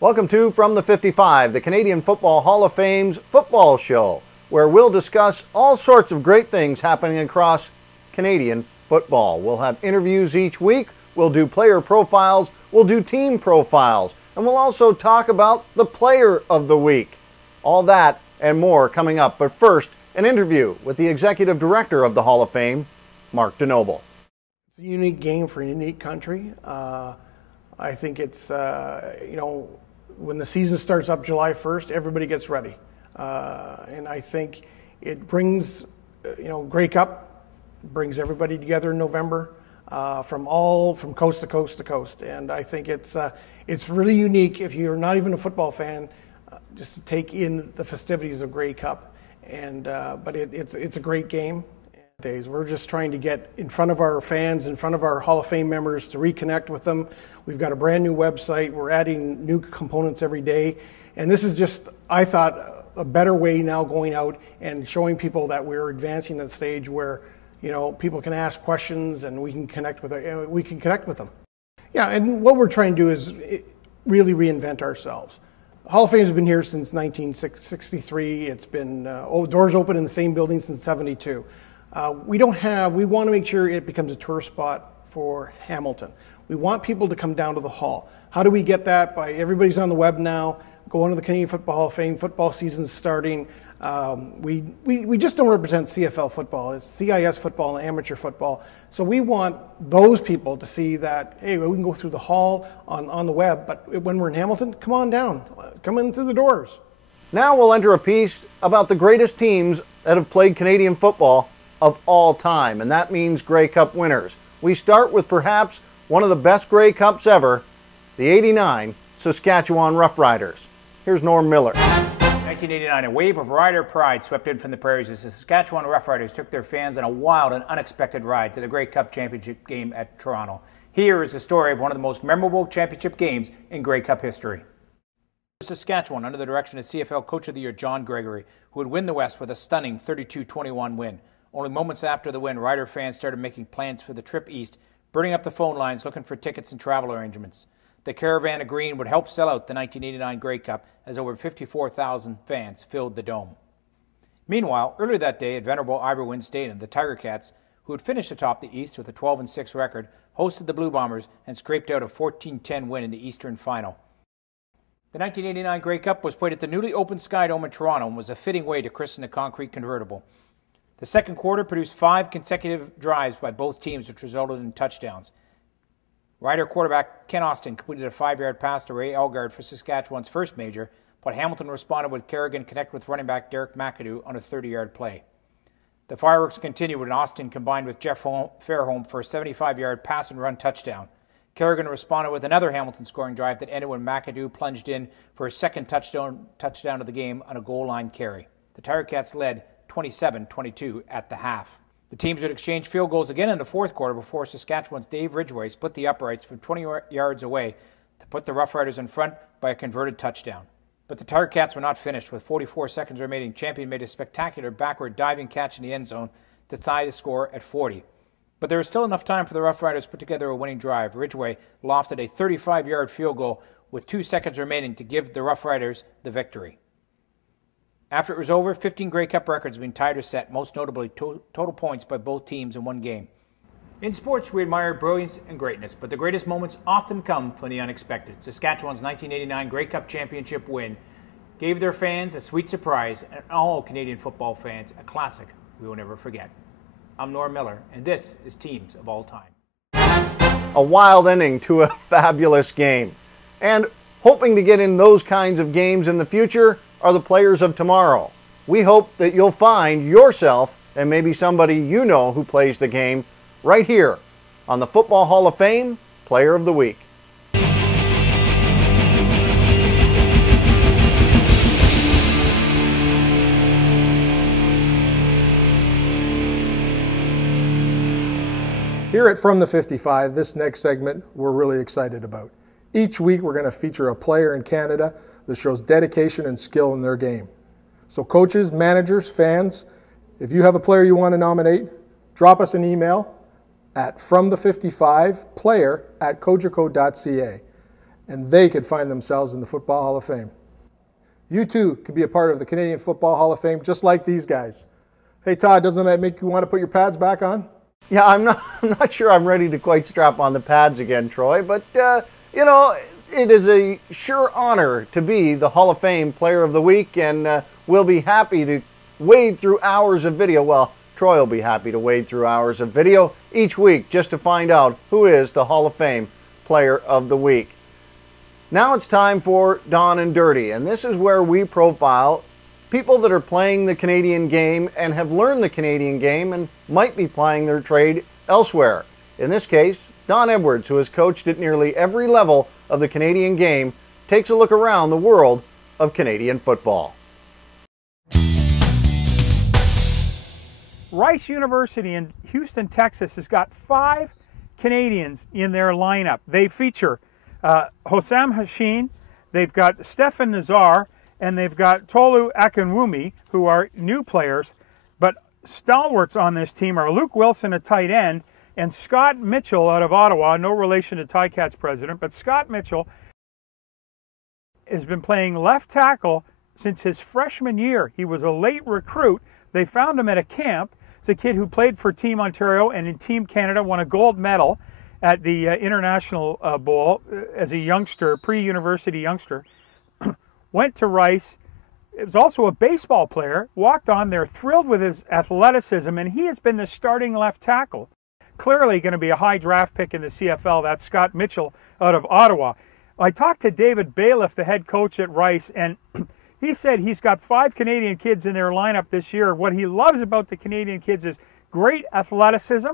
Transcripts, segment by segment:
Welcome to From the 55, the Canadian Football Hall of Fame's football show, where we'll discuss all sorts of great things happening across Canadian football. We'll have interviews each week, we'll do player profiles, we'll do team profiles, and we'll also talk about the player of the week. All that and more coming up, but first, an interview with the Executive Director of the Hall of Fame, Mark DeNoble. It's a unique game for a unique country. I think it's, when the season starts up July 1st, everybody gets ready. And I think it brings, Grey Cup brings everybody together in November from coast to coast to coast. And I think it's really unique if you're not even a football fan, just to take in the festivities of Grey Cup. And but it's a great game. We're just trying to get in front of our fans, in front of our Hall of Fame members, to reconnect with them. We've got a brand new website. We're adding new components every day. And this is just, I thought, a better way now going out and showing people that we're advancing that stage where, people can ask questions and we can connect with them. Yeah, and what we're trying to do is really reinvent ourselves. Hall of Fame has been here since 1963. It's been doors open in the same building since '72. We want to make sure it becomes a tourist spot for Hamilton. We want people to come down to the Hall. How do we get that? Everybody's on the web now. Go into the Canadian Football Hall of Fame. Football season's starting. We just don't represent CFL football. It's CIS football and amateur football. So we want those people to see that, hey, we can go through the Hall on the web, but when we're in Hamilton, come on down. Come in through the doors. Now we'll enter a piece about the greatest teams that have played Canadian football of all time, and that means Grey Cup winners. We start with perhaps one of the best Grey Cups ever, the '89 Saskatchewan Roughriders. Here's Norm Miller. 1989, a wave of Rider pride swept in from the prairies as the Saskatchewan Roughriders took their fans on a wild and unexpected ride to the Grey Cup championship game at Toronto. Here is the story of one of the most memorable championship games in Grey Cup history. Saskatchewan, under the direction of CFL Coach of the Year John Gregory, who would win the West with a stunning 32-21 win. Only moments after the win, Rider fans started making plans for the trip east, burning up the phone lines looking for tickets and travel arrangements. The Caravan of Green would help sell out the 1989 Grey Cup as over 54,000 fans filled the dome. Meanwhile, earlier that day at venerable Ivor-Wynne Stadium, the Tiger Cats, who had finished atop the East with a 12-6 record, hosted the Blue Bombers and scraped out a 14-10 win in the Eastern Final. The 1989 Grey Cup was played at the newly opened Sky Dome in Toronto and was a fitting way to christen the concrete convertible. The second quarter produced 5 consecutive drives by both teams, which resulted in touchdowns. Rider quarterback Ken Austin completed a 5-yard pass to Ray Elgard for Saskatchewan's first major, but Hamilton responded with Kerrigan connect with running back Derek McAdoo on a 30-yard play. The fireworks continued when Austin combined with Jeff Fairholm for a 75-yard pass and run touchdown. Kerrigan responded with another Hamilton scoring drive that ended when McAdoo plunged in for his second touchdown of the game on a goal line carry. The Tiger Cats led 27-22 at the half. The teams would exchange field goals again in the fourth quarter before Saskatchewan's Dave Ridgway split the uprights from 20 yards away to put the Rough Riders in front by a converted touchdown. But the Tiger Cats were not finished. With 44 seconds remaining, Champion made a spectacular backward diving catch in the end zone to tie the score at 40. But there was still enough time for the Rough Riders to put together a winning drive. Ridgway lofted a 35-yard field goal with 2 seconds remaining to give the Rough Riders the victory. After it was over, 15 Grey Cup records have been tied or set, most notably total points by both teams in one game. In sports, we admire brilliance and greatness, but the greatest moments often come from the unexpected. Saskatchewan's 1989 Grey Cup championship win gave their fans a sweet surprise and all Canadian football fans a classic we will never forget. I'm Norm Miller, and this is Teams of All Time. A wild ending to a fabulous game. And hoping to get in those kinds of games in the future are the players of tomorrow. We hope that you'll find yourself and maybe somebody you know who plays the game right here on the Football Hall of Fame Player of the Week. Here at From the 55, this next segment we're really excited about. Each week we're going to feature a player in Canada that shows dedication and skill in their game. So coaches, managers, fans, if you have a player you want to nominate, drop us an email at fromthe55player@cogeco.ca. and they could find themselves in the Football Hall of Fame. You too can be a part of the Canadian Football Hall of Fame just like these guys. Hey Todd, doesn't that make you want to put your pads back on? Yeah, I'm not sure I'm ready to quite strap on the pads again, Troy, but you know, it is a sure honor to be the Hall of Fame Player of the Week, and we'll be happy to wade through hours of video. Well, Troy will be happy to wade through hours of video each week just to find out who is the Hall of Fame Player of the Week. Now it's time for Down and Dirty, and this is where we profile people that are playing the Canadian game and have learned the Canadian game and might be plying their trade elsewhere. In this case, Don Edwards, who has coached at nearly every level of the Canadian game, takes a look around the world of Canadian football. Rice University in Houston, Texas has got 5 Canadians in their lineup. They feature Hossam Hashim, they've got Stefan Nazar, and they've got Tolu Akinwumi, who are new players. But stalwarts on this team are Luke Wilson, a tight end, and Scott Mitchell out of Ottawa, no relation to Ticats president, but Scott Mitchell has been playing left tackle since his freshman year. He was a late recruit. They found him at a camp. He's a kid who played for Team Ontario and in Team Canada, won a gold medal at the International Bowl as a youngster, pre-university youngster. Went to Rice. It was also a baseball player, walked on there, thrilled with his athleticism, and he has been the starting left tackle. Clearly going to be a high draft pick in the CFL. That's Scott Mitchell out of Ottawa. I talked to David Bailiff, the head coach at Rice, and he said he's got 5 Canadian kids in their lineup this year. What he loves about the Canadian kids is great athleticism.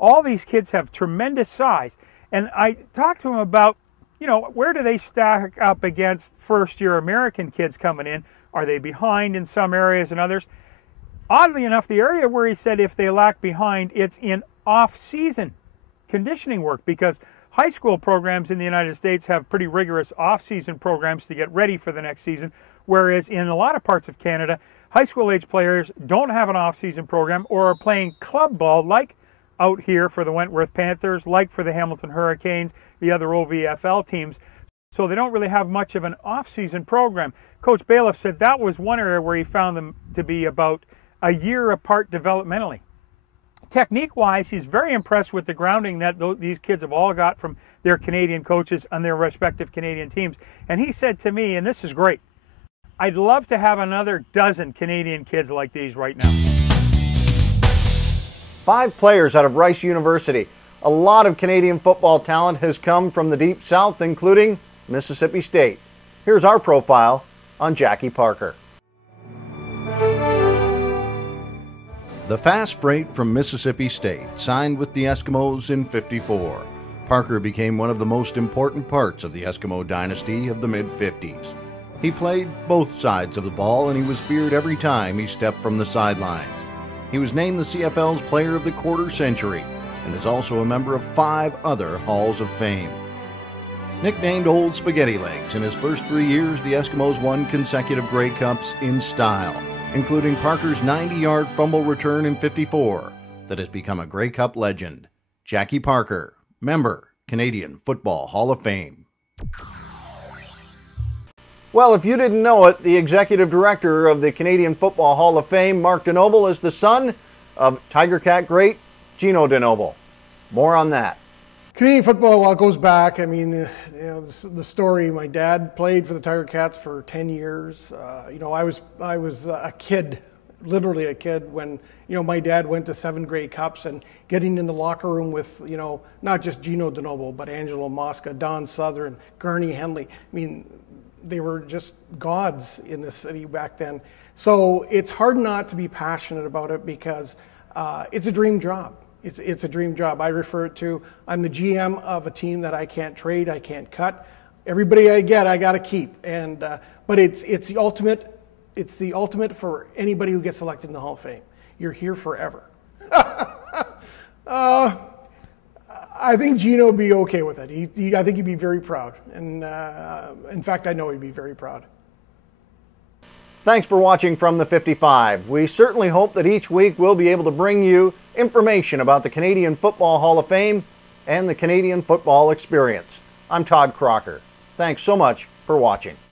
All these kids have tremendous size. And I talked to him about, you know, where do they stack up against first-year American kids coming in? Are they behind in some areas and others? Oddly enough, the area where he said if they lack behind, it's in off-season conditioning work, because high school programs in the United States have pretty rigorous off-season programs to get ready for the next season, whereas in a lot of parts of Canada, high school age players don't have an off-season program or are playing club ball, like out here for the Wentworth Panthers, like for the Hamilton Hurricanes, the other OVFL teams. So they don't really have much of an off-season program. Coach Bailiff said that was one area where he found them to be about a year apart developmentally. Technique-wise, he's very impressed with the grounding that these kids have all got from their Canadian coaches on their respective Canadian teams. And he said to me, and this is great, I'd love to have another dozen Canadian kids like these right now. 5 players out of Rice University. A lot of Canadian football talent has come from the Deep South, including Mississippi State. Here's our profile on Jackie Parker. The fast freight from Mississippi State signed with the Eskimos in '54. Parker became one of the most important parts of the Eskimo dynasty of the mid-50s. He played both sides of the ball, and he was feared every time he stepped from the sidelines. He was named the CFL's Player of the Quarter Century and is also a member of 5 other Halls of Fame. Nicknamed Old Spaghetti Legs, in his first 3 years, the Eskimos won consecutive Grey Cups in style, including Parker's 90-yard fumble return in '54 that has become a Grey Cup legend. Jackie Parker, member, Canadian Football Hall of Fame. Well, if you didn't know it, the executive director of the Canadian Football Hall of Fame, Mark DeNoble, is the son of Tiger Cat great Gino DeNoble. More on that. Canadian football goes back. I mean, you know, the story. My dad played for the Tiger Cats for 10 years. You know, I was a kid, literally a kid, when my dad went to 7 Grey Cups, and getting in the locker room with not just Gino DeNoble but Angelo Mosca, Don Southern, Gurney Henley. I mean, they were just gods in the city back then. So it's hard not to be passionate about it, because it's a dream job. It's a dream job. I refer it to, I'm the GM of a team that I can't trade, I can't cut. Everybody I get, I got to keep. And but it's the ultimate. It's the ultimate for anybody who gets elected in the Hall of Fame. You're here forever. I think Gino would be okay with it. I think he'd be very proud. And in fact, I know he'd be very proud. Thanks for watching from the 55. We certainly hope that each week we'll be able to bring you information about the Canadian Football Hall of Fame and the Canadian football experience. I'm Todd Crocker. Thanks so much for watching.